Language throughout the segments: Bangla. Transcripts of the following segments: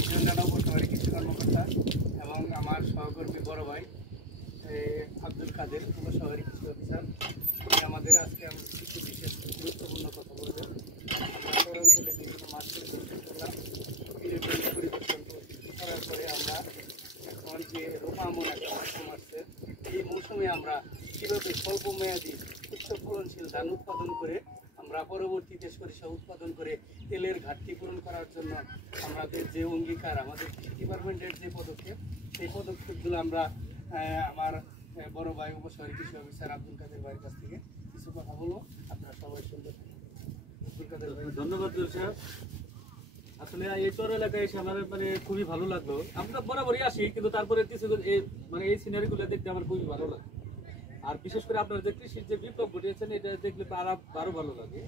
আমার জেন্ডানা উপশহরী কৃষি কর্মকর্তা এবং আমার সহকর্মী বড় ভাই আব্দুল কাদের উপশহরী কৃষি অফিসার। আমাদের আজকে কিছু বিশেষ গুরুত্বপূর্ণ কথা বলবেন। আমরা শহরাঞ্চলে বিভিন্ন মাছ করলাম, পরিবর্তন করার পরে আমরা এখন যে রোপা আমন একটা মৌসুম আসছে, এই মৌসুমে আমরা কীভাবে স্বল্প মেয়াদী উচ্চ ফলনশীল ধান উৎপাদন করে আমরা পরবর্তীতে সরিষা উৎপাদন করে তেলের ঘাটতি পূরণ করার জন্য আমাদের যে অঙ্গীকার, আমাদের কৃষি ডিপার্টমেন্টের যে পদক্ষেপ, সেই পদক্ষেপগুলো আমরা আমার বড় ভাই উপশহরী কৃষি অফিসার আব্দুল কাদের ভাইয়ের কাছ থেকে কিছু কথা বলবো। আপনারা সবাই শুনতে থাকুন। আব্দুল কাদের ভাই। ধন্যবাদ স্যার। আসলে এই চর এলাকায় এসে আমার মানে খুবই ভালো লাগলো। আমরা বরাবরই আসি, কিন্তু তারপরে কিছু মানে এই সিনারিগুলো দেখতে আমার খুবই ভালো লাগে। আর বিশেষ করে আপনারা যে কৃষির যে বিপ্লব ঘটিয়েছেন, এটা দেখলে আরো ভালো লাগে।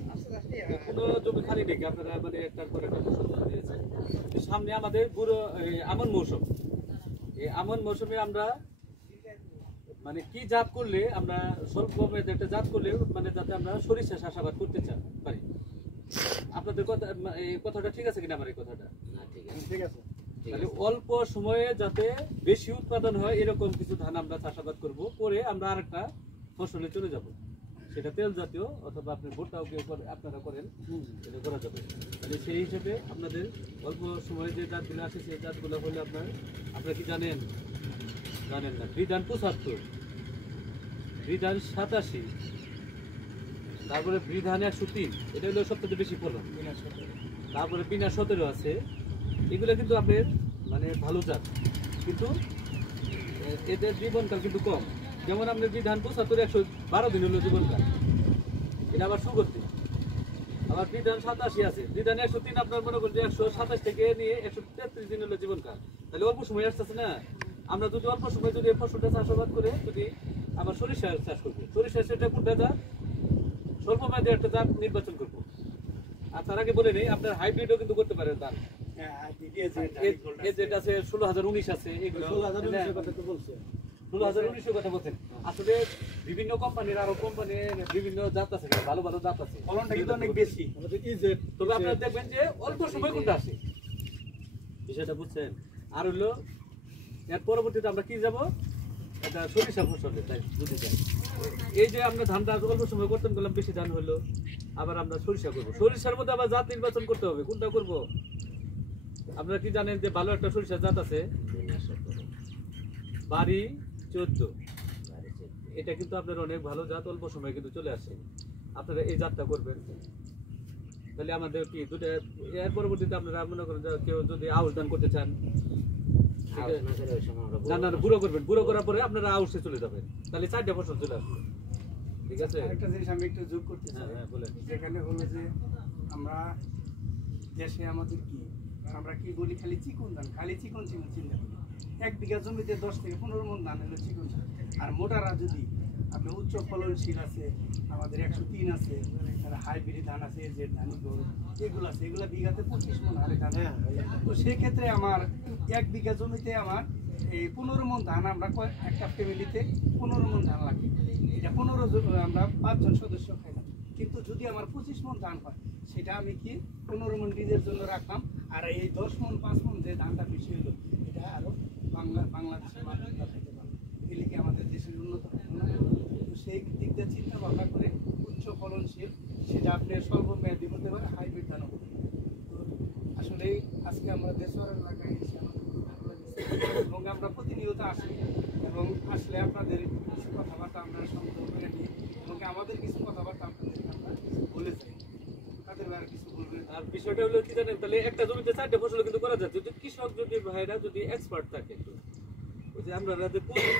কোনো জমি খালি রেখে আপনারা মানে একটার পর একটা ফসল দিয়েছেন। সামনে আমাদের পুরো আমন মৌসুম, এই আমন মৌসুমে আমরা মানে কি জাত করলে আমরা স্বল্প মেয়াদে একটা জাত করলে মানে যাতে আমরা সরিষা চাষাবাদ করতে পারি। আপনাদের কথা এই কথাটা ঠিক আছে কিনা? আমার এই কথাটা ঠিক আছে। তাহলে অল্প সময়ে যাতে বেশি উৎপাদন হয় এরকম কিছু ধান আমরা চাষাবাদ করব, করে আমরা আরেকটা ফসলে চলে যাব। সেটা তেল জাতীয় অথবা আপনি ভুট্টাও কেউ আপনারা করেন, এটা করা যাবে। তাহলে সেই হিসেবে আপনাদের অল্প সময়ে যে জাতগুলো আছে সেই জাতগুলো হলে আপনারা কি জানেন না? বিধান 75, বিধান 87, তারপরে বিধান 103, এটা হলো সবচেয়ে বেশি ফলন। তারপরে বিনা 17 আছে। এগুলো কিন্তু আপনার মানে ভালো জাত, কিন্তু এদের জীবনকাল কিন্তু কম। যেমন আপনার বিধান 75 112 দিন হলো জীবনকাল, এটা আবার সুগতি। আবার বিধান 87 আছে, বিধান 103 আপনার মনে করুন 127 থেকে নিয়ে 133 দিন হলো জীবনকাল। তাহলে অল্প সময় আসতেছে না? আমরা যদি অল্প সময় যদি ফসলটা চাষাবাদ করে যদি আবার সরিষা চাষ করবো, সরিষা সেটা কোনটা জাত স্বল্প মেয়াদে একটা জাত নির্বাচন করবো। আর তার আগে বলে নেই, আপনার হাইব্রিডও কিন্তু করতে পারেন ধান। যেটা আছে 16,019 আছে, এগুলো 16,019 কথা বলছেন। আসলে বিভিন্ন কোম্পানির আরো কোম্পানির বিভিন্ন জাত আছে, ভালো ভালো জাত আছে, ফলনটা কিন্তু অনেক বেশি। তবে আপনারা দেখবেন যে অল্প সময় কোনটা আসে, বিষয়টা বুঝছেন। আর হলো এর পরবর্তীতে আমরা কি যাব, এটা সরিষা ফসলে তাই বুঝতে চাই। এই যে আমরা ধানটা অল্প সময় করতেন করলাম, বেশি ধান হলো, আবার আমরা সরিষা করবো। সরিষার মধ্যে আবার জাত নির্বাচন করতে হবে, কোনটা করবো? আপনারা কি জানেন যে ভালো একটা সরিষার জাত আছে বাড়ি 14, এটা কিন্তু আপনার অনেক ভালো জাত, অল্প সময় কিন্তু চলে আসে। আপনারা এই জাতটা করবেন। তাহলে আমাদের কি দুটো, এর পরবর্তীতে আপনারা মনে করেন কেউ যদি আউশ ধান করতে চান, না বুড়ো করবেন, বুড়ো করার পরে আপনারা আউশে চলে যাবেন, তাহলে 4টা ফসল চলে আসবে। ঠিক আছে। একটা জিনিস আমি একটু যোগ করতে চাই, যেখানে হলো যে আমরা দেশে আমাদের কি আমরা কি বলি, খালি চিকন ধান, খালি চিকন চিকন চিন্তা করি। 1 বিঘা জমিতে 10 থেকে 15 মণ ধান হলো চিকন। আর মোটারা যদি আপনার উচ্চ ফলনশীল আছে, আমাদের 103 আছে, হাইব্রিড ধান আছে, যে ধান এগুলো আছে, এগুলো বিঘাতে 25 মণ হারে ধান। তো সেক্ষেত্রে আমার 1 বিঘা জমিতে আমার এই 15 মণ ধান, আমরা একটা ফ্যামিলিতে 15 মণ ধান লাগে। এটা 15 আমরা 5 জন সদস্য খাই না। কিন্তু যদি আমার 25 মণ ধান হয়, সেটা আমি কি 15 মণ নিজের জন্য রাখলাম। আর এই 10 মণ 5 মণ যে ধানটা বেশি হলো, এটা আরো বাংলাদেশের মানুষরা খাইতে পারবে। এগুলি কি আমাদের দেশের উন্নত হবে না? তো সেই দিক দিয়ে চিন্তা ভাবনা করে উচ্চ ফলনশীল, সেটা আপনি স্বল্প মেয়াদী হতে পারে, হাইব্রিড ধানও হতে পারে। তো আসলে আজকে আমরা দেশের এলাকায় এসে আমাদের খুব ভালো লাগছে, এবং আমরা প্রতিনিয়ত আসি, এবং আসলে আপনাদের কিছু কথাবার্তা আমরা সংগ্রহ করে নিই, এবং আমাদের কিছু কথাবার্তা আপনাদেরকে আমরা বলেছি। তাদের আর কিছু বলবেন? আর বিষয়টা হলো কি জানেন, তাহলে একটা জমিতে 4টা ফসল কিন্তু করা যায় যদি কৃষক, যদি ভাইরা যদি এক্সপার্ট থাকে একটু। ওই যে আমরা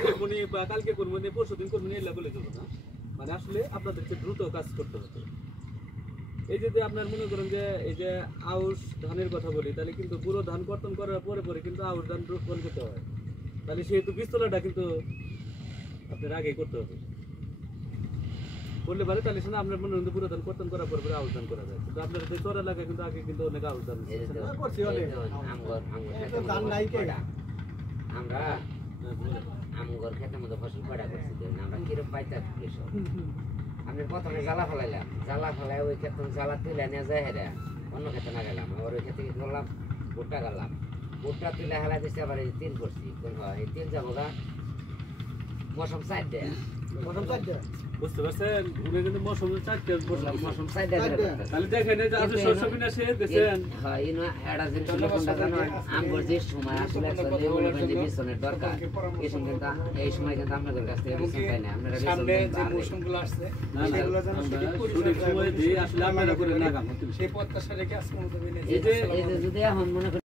করবনি বা কালকে করবনি, পরশুদিন করবনি, এগুলা বলে দেবো না। মানে আসলে আপনাদেরকে দ্রুত কাজ করতে হবে। এই যদি আপনার মনে করেন যে এই যে আউশ ধানের কথা বলি, তাহলে কিন্তু পুরো ধান কর্তন করার পরে কিন্তু আউশ ধান রোপণ করতে হয়। তাহলে সেহেতু বীজতলাটা কিন্তু আপনার আগে করতে হবে, করলে পারে। তাহলে শোনা আপনার মনে হয় পুরো ধান কর্তন করার পরে আউশ ধান করা যায়। কিন্তু আপনার যে চর এলাকায় কিন্তু আগে কিন্তু অনেক আউশ ধান আমরা আমগর খেতের মধ্যে ফসল কয়টা করছি, আমরা কিরকম পাইতাম কৃষক। আমি প্রথমে জ্বালা ফেলাইলাম, জ্বালা ফেলাই ওই ক্ষেত্রে জ্বালা তুলে নিয়ে যায় হেরা অন্য ক্ষেত্রে না গেলাম, আবার ওই ক্ষেত্রে করলাম ভুট্টা গালাম, ভুট্টা তুলে হেলা দিচ্ছে আবার এই 3 করছি কোন হয় এই 3 যাবো গা মৌসুম 4 দে বুঝতে পারছেন উনি কিন্তু মৌসুমে 4টে ফসল মৌসুম 4 দে তাহলে দেখেন এই যে আজ শস্য বিনাশে দেখেন হ্যাঁ ইনো এডা জিনিস কোনটা জানো আমগর যে সময় আসলে একসাথে বলে যে বিছনের দরকার এই সময় কিন্তু এই সময় কিন্তু আপনাদের কাছ থেকে বিছন পাই না আপনারা সামনে বিছন যে মৌসুমগুলো আসছে না না সেগুলো যেন আমরা সঠিক সঠিক সময় দিয়ে আসলে আপনারা করে লাগাম সেই প্রত্যাশা রেখে আজকের মতো বিদায় এই যে যদি এখন মনে